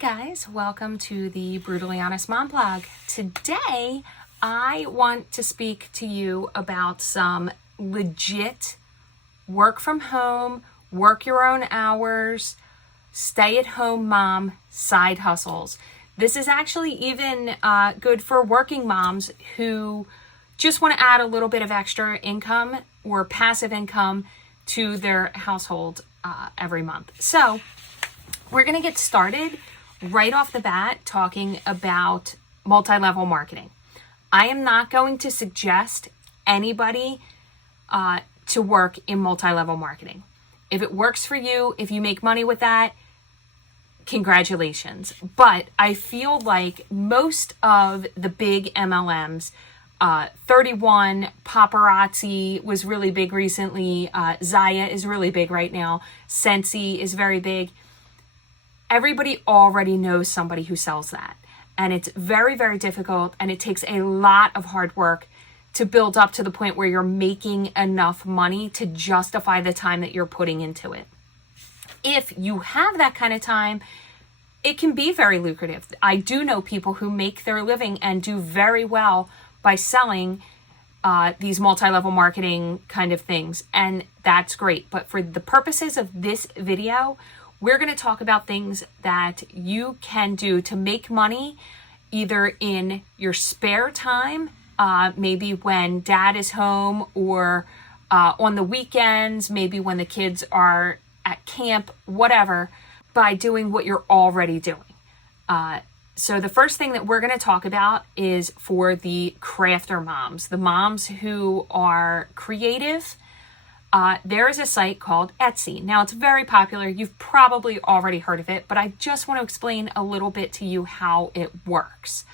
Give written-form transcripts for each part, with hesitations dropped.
guys, welcome to the Brutally Honest Mom Blog. Today, I want to speak to you about some legit work from home, work your own hours, stay at home mom side hustles. This is actually even good for working moms who just want to add a little bit of extra income or passive income to their household every month. So we're going to get started right off the bat talking about multi-level marketing. I am not going to suggest anybody to work in multi-level marketing. If it works for you, if you make money with that, congratulations. But I feel like most of the big MLMs, 31, Paparazzi was really big recently, Zaya is really big right now, Sensi is very big. Everybody already knows somebody who sells that. And it's very, very difficult, and it takes a lot of hard work to build up to the point where you're making enough money to justify the time that you're putting into it. If you have that kind of time, it can be very lucrative. I do know people who make their living and do very well by selling these multi-level marketing kind of things, and that's great. But for the purposes of this video, we're going to talk about things that you can do to make money either in your spare time, maybe when dad is home, or on the weekends, maybe when the kids are at camp, whatever, by doing what you're already doing. So the first thing that we're going to talk about is for the crafter moms, the moms who are creative. There is a site called Etsy. Now, it's very popular. You've probably already heard of it, but I just want to explain a little bit to you how it works.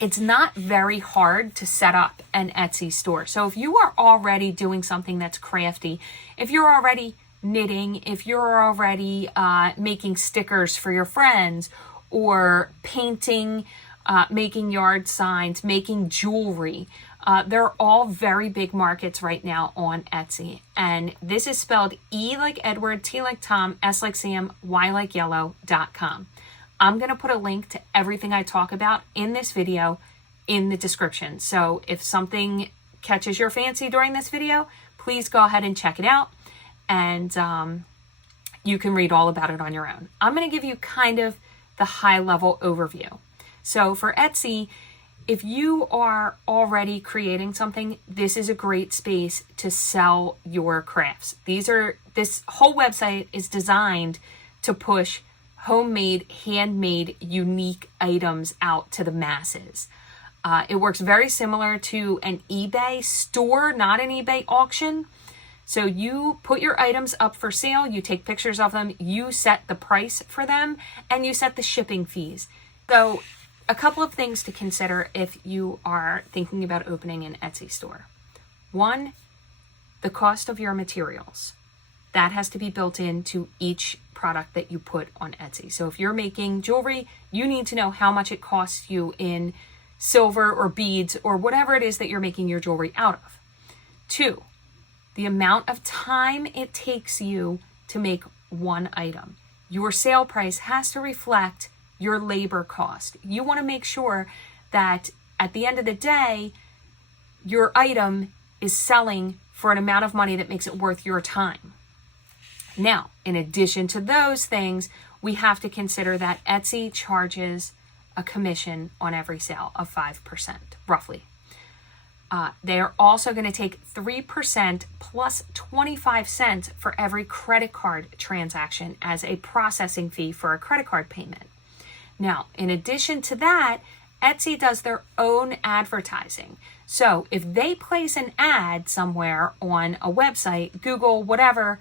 It's not very hard to set up an Etsy store. So if you are already doing something that's crafty, if you're already knitting, if you're already making stickers for your friends, or painting, making yard signs, making jewelry, they're all very big markets right now on Etsy. And this is spelled E like Edward, T like Tom, S like Sam, Y like yellow.com. I'm going to put a link to everything I talk about in this video in the description. So if something catches your fancy during this video, please go ahead and check it out. And you can read all about it on your own. I'm going to give you kind of the high level overview. So for Etsy, if you are already creating something, this is a great space to sell your crafts. This whole website is designed to push homemade, handmade, unique items out to the masses. It works very similar to an eBay store, not an eBay auction. So you put your items up for sale, you take pictures of them, you set the price for them, and you set the shipping fees. So a couple of things to consider if you are thinking about opening an Etsy store. One, the cost of your materials. That has to be built into each product that you put on Etsy. So if you're making jewelry, you need to know how much it costs you in silver or beads or whatever it is that you're making your jewelry out of. Two, the amount of time it takes you to make one item. Your sale price has to reflect your labor cost. You want to make sure that at the end of the day, your item is selling for an amount of money that makes it worth your time. Now, in addition to those things, we have to consider that Etsy charges a commission on every sale of 5%, roughly. They are also going to take 3% plus 25 cents for every credit card transaction as a processing fee for a credit card payment. Now, in addition to that, Etsy does their own advertising. So if they place an ad somewhere on a website, Google, whatever,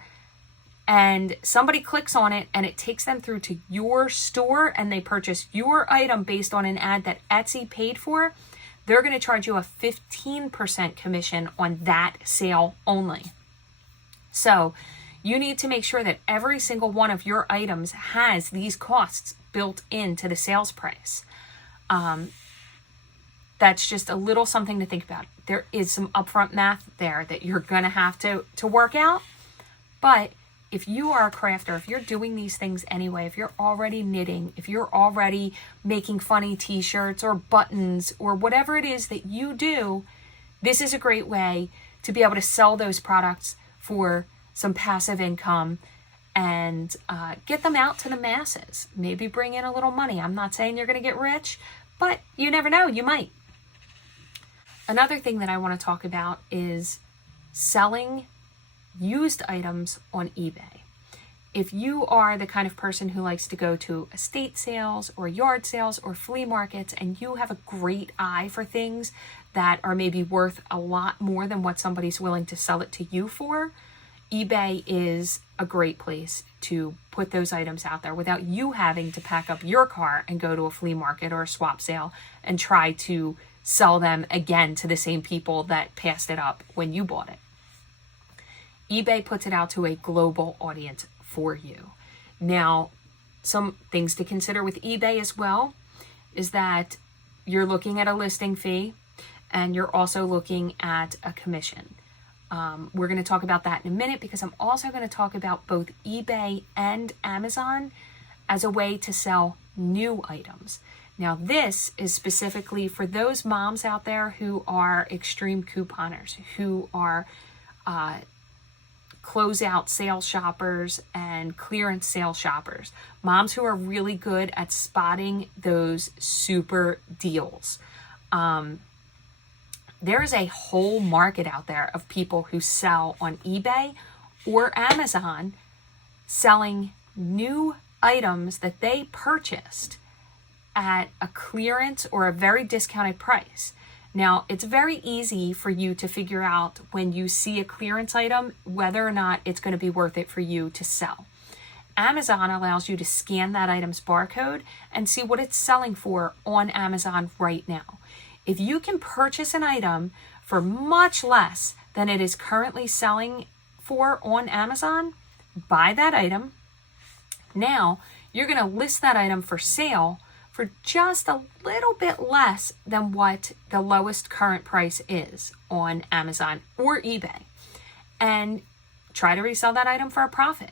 and somebody clicks on it and it takes them through to your store and they purchase your item based on an ad that Etsy paid for, they're going to charge you a 15% commission on that sale only. So you need to make sure that every single one of your items has these costs built into the sales price. That's just a little something to think about. There is some upfront math there that you're going to have to work out, but if you are a crafter, if you're doing these things anyway, if you're already knitting, if you're already making funny t-shirts or buttons or whatever it is that you do, this is a great way to be able to sell those products for some passive income and get them out to the masses. Maybe bring in a little money. I'm not saying you're going to get rich, but you never know, you might. Another thing that I want to talk about is selling used items on eBay. If you are the kind of person who likes to go to estate sales or yard sales or flea markets and you have a great eye for things that are maybe worth a lot more than what somebody's willing to sell it to you for, eBay is a great place to put those items out there without you having to pack up your car and go to a flea market or a swap sale and try to sell them again to the same people that passed it up when you bought it. eBay puts it out to a global audience for you. Now, some things to consider with eBay as well is that you're looking at a listing fee and you're also looking at a commission. We're going to talk about that in a minute because I'm also going to talk about both eBay and Amazon as a way to sell new items. Now, this is specifically for those moms out there who are extreme couponers, who are closeout sale shoppers and clearance sale shoppers. Moms who are really good at spotting those super deals. There is a whole market out there of people who sell on eBay or Amazon selling new items that they purchased at a clearance or a very discounted price. Now, it's very easy for you to figure out when you see a clearance item whether or not it's going to be worth it for you to sell. Amazon allows you to scan that item's barcode and see what it's selling for on Amazon right now. If you can purchase an item for much less than it is currently selling for on Amazon, buy that item. Now, you're going to list that item for sale for just a little bit less than what the lowest current price is on Amazon or eBay, and try to resell that item for a profit.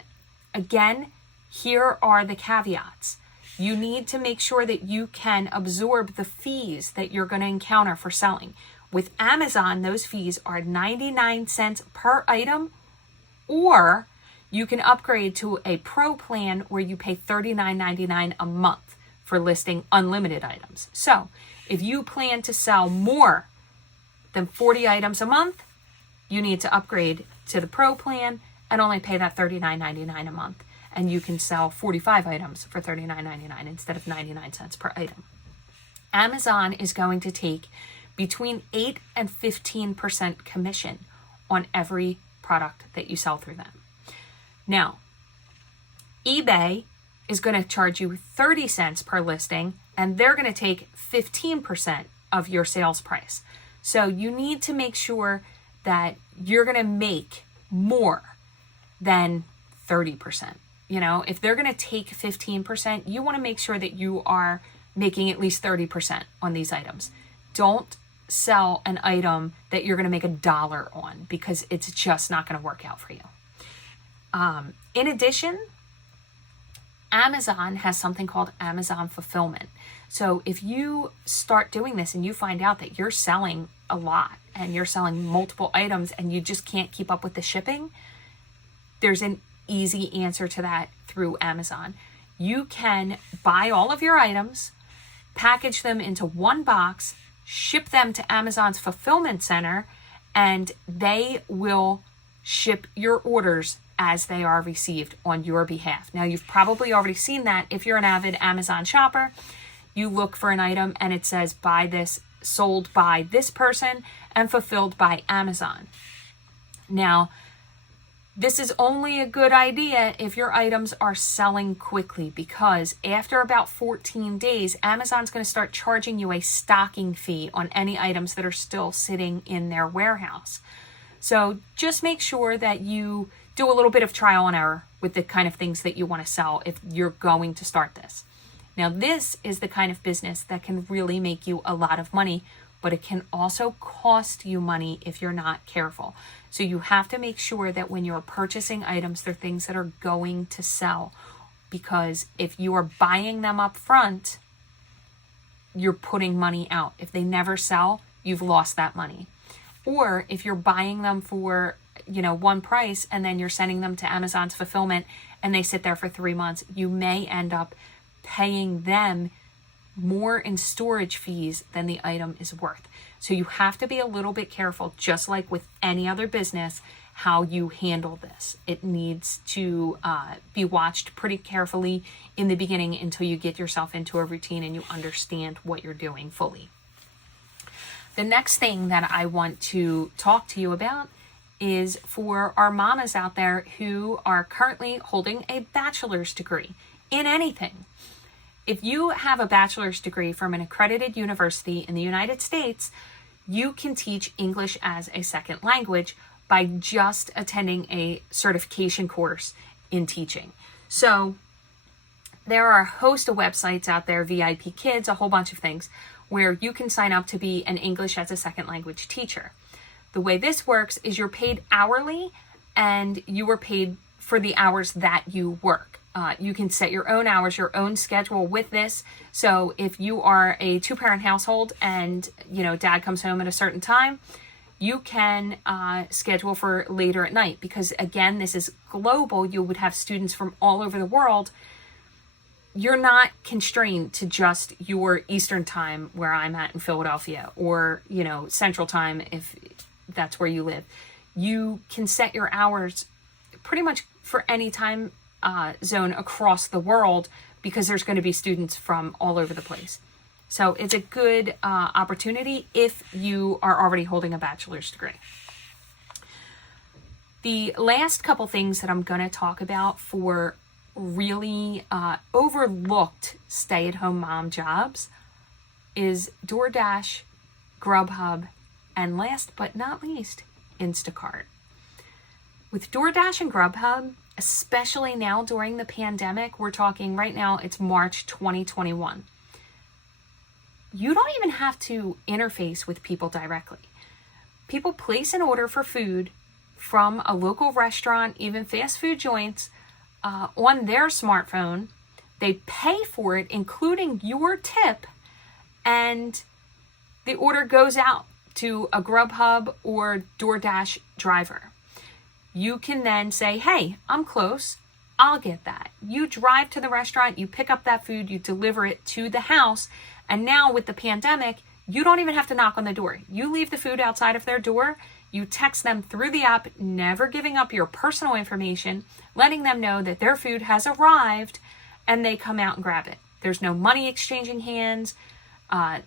Again, here are the caveats. You need to make sure that you can absorb the fees that you're going to encounter for selling. With Amazon, those fees are 99 cents per item, or you can upgrade to a pro plan where you pay $39.99 a month for listing unlimited items. So if you plan to sell more than 40 items a month, you need to upgrade to the pro plan and only pay that $39.99 a month. And you can sell 45 items for $39.99 instead of 99 cents per item. Amazon is going to take between 8 and 15% commission on every product that you sell through them. Now, eBay is going to charge you 30 cents per listing, and they're going to take 15% of your sales price. So you need to make sure that you're going to make more than 30%. You know, if they're going to take 15%, you want to make sure that you are making at least 30% on these items. Don't sell an item that you're going to make $1 on because it's just not going to work out for you. In addition, Amazon has something called Amazon fulfillment. So if you start doing this and you find out that you're selling a lot and you're selling multiple items and you just can't keep up with the shipping, there's an easy answer to that through Amazon. You can buy all of your items, package them into one box, ship them to Amazon's fulfillment center, and they will ship your orders as they are received on your behalf. Now, you've probably already seen that. If you're an avid Amazon shopper, you look for an item and it says buy this, sold by this person, and fulfilled by Amazon. Now, this is only a good idea if your items are selling quickly, because after about 14 days, Amazon's going to start charging you a stocking fee on any items that are still sitting in their warehouse. So just make sure that you do a little bit of trial and error with the kind of things that you want to sell if you're going to start this. Now, this is the kind of business that can really make you a lot of money but it can also cost you money if you're not careful. So you have to make sure that when you're purchasing items, they're things that are going to sell. Because if you are buying them up front, you're putting money out. If they never sell, you've lost that money. Or if you're buying them for, one price and then you're sending them to Amazon's fulfillment and they sit there for 3 months, you may end up paying them more in storage fees than the item is worth. So you have to be a little bit careful, just like with any other business, how you handle this. It needs to be watched pretty carefully in the beginning until you get yourself into a routine and you understand what you're doing fully. The next thing that I want to talk to you about is for our mamas out there who are currently holding a bachelor's degree in anything. If you have a bachelor's degree from an accredited university in the United States, you can teach English as a second language by just attending a certification course in teaching. So there are a host of websites out there, VIP Kids, a whole bunch of things, where you can sign up to be an English as a second language teacher. The way this works is you're paid hourly and you are paid for the hours that you work. You can set your own hours, your own schedule with this. So if you are a 2-parent household and, dad comes home at a certain time, you can schedule for later at night, because again, this is global. You would have students from all over the world. You're not constrained to just your Eastern time where I'm at in Philadelphia, or, Central time if that's where you live. You can set your hours pretty much for any time zone across the world, because there's going to be students from all over the place. So it's a good opportunity if you are already holding a bachelor's degree. The last couple things that I'm going to talk about for really overlooked stay-at-home mom jobs is DoorDash, Grubhub, and last but not least, Instacart. With DoorDash and Grubhub, especially now during the pandemic, we're talking right now, it's March 2021. You don't even have to interface with people directly. People place an order for food from a local restaurant, even fast food joints, on their smartphone. They pay for it, including your tip, and the order goes out to a Grubhub or DoorDash driver. You can then say, hey, I'm close, I'll get that. You drive to the restaurant, you pick up that food, you deliver it to the house. And now with the pandemic, you don't even have to knock on the door. You leave the food outside of their door, you text them through the app, never giving up your personal information, letting them know that their food has arrived, and they come out and grab it. There's no money exchanging hands.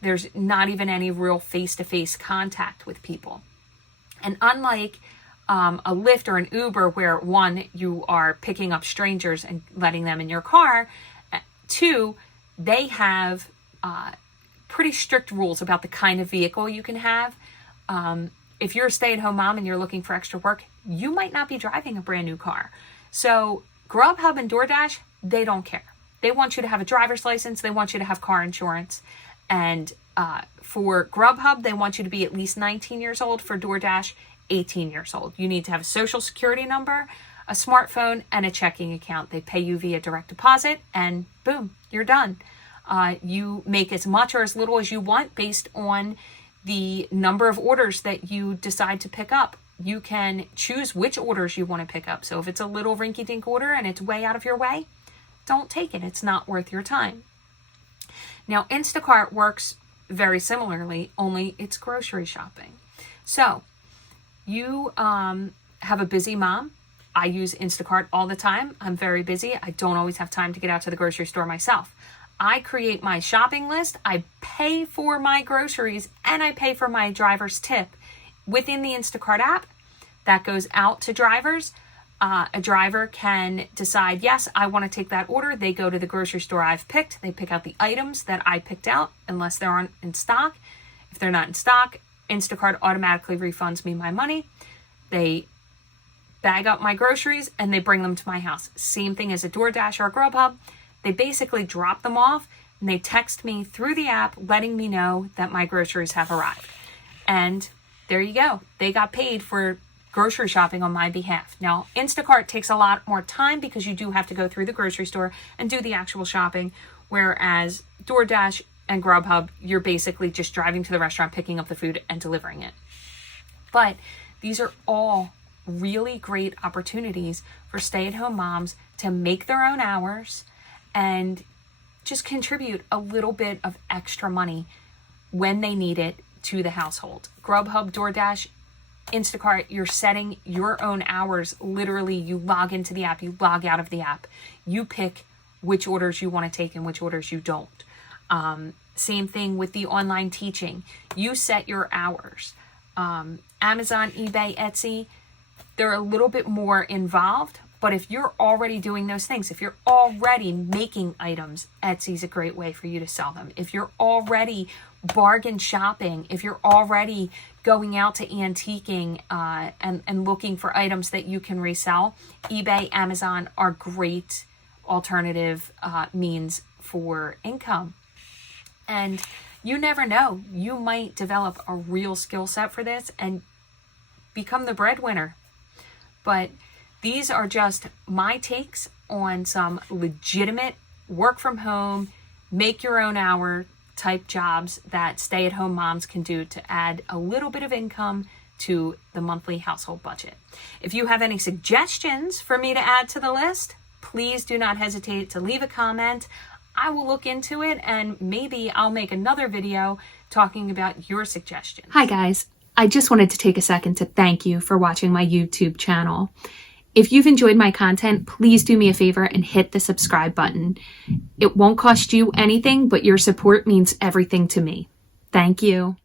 There's not even any real face-to-face contact with people. And unlike a Lyft or an Uber, where one, you are picking up strangers and letting them in your car, two, they have pretty strict rules about the kind of vehicle you can have. If you're a stay-at-home mom and you're looking for extra work, you might not be driving a brand new car. So Grubhub and DoorDash, they don't care. They want you to have a driver's license. They want you to have car insurance. And for Grubhub, they want you to be at least 19 years old. For DoorDash, 18 years old. You need to have a social security number, a smartphone, and a checking account. They pay you via direct deposit, and boom, you're done. You make as much or as little as you want based on the number of orders that you decide to pick up. You can choose which orders you want to pick up. So if it's a little rinky-dink order and it's way out of your way, don't take it. It's not worth your time. Now, Instacart works very similarly, only it's grocery shopping. So you have a busy mom. I use Instacart all the time. I'm very busy. I don't always have time to get out to the grocery store myself. I create my shopping list. I pay for my groceries and I pay for my driver's tip within the Instacart app. That goes out to drivers. A driver can decide, yes, I want to take that order. They go to the grocery store I've picked. They pick out the items that I picked out, unless they're in stock. If they're not in stock, Instacart automatically refunds me my money. They bag up my groceries and they bring them to my house. Same thing as a DoorDash or a Grubhub. They basically drop them off. and they text me through the app letting me know that my groceries have arrived. And there you go. They got paid for grocery shopping on my behalf. Now, Instacart takes a lot more time because you do have to go through the grocery store and do the actual shopping, whereas DoorDash and Grubhub, you're basically just driving to the restaurant, picking up the food and delivering it. But these are all really great opportunities for stay-at-home moms to make their own hours and just contribute a little bit of extra money when they need it to the household. Grubhub, DoorDash, Instacart, you're setting your own hours. Literally, you log into the app, you log out of the app. You pick which orders you want to take and which orders you don't. Same thing with the online teaching. You set your hours. Amazon, eBay, Etsy, they're a little bit more involved, but if you're already doing those things, if you're already making items, Etsy's a great way for you to sell them. If you're already bargain shopping, if you're already going out to antiquing and looking for items that you can resell, eBay, Amazon are great alternative means for income. And you never know, you might develop a real skill set for this and become the breadwinner. But these are just my takes on some legitimate work from home, make your own hour type jobs that stay-at-home moms can do to add a little bit of income to the monthly household budget. If you have any suggestions for me to add to the list, please do not hesitate to leave a comment. I will look into it and maybe I'll make another video talking about your suggestions. Hi guys, I just wanted to take a second to thank you for watching my YouTube channel. If you've enjoyed my content, please do me a favor and hit the subscribe button. It won't cost you anything, but your support means everything to me. Thank you.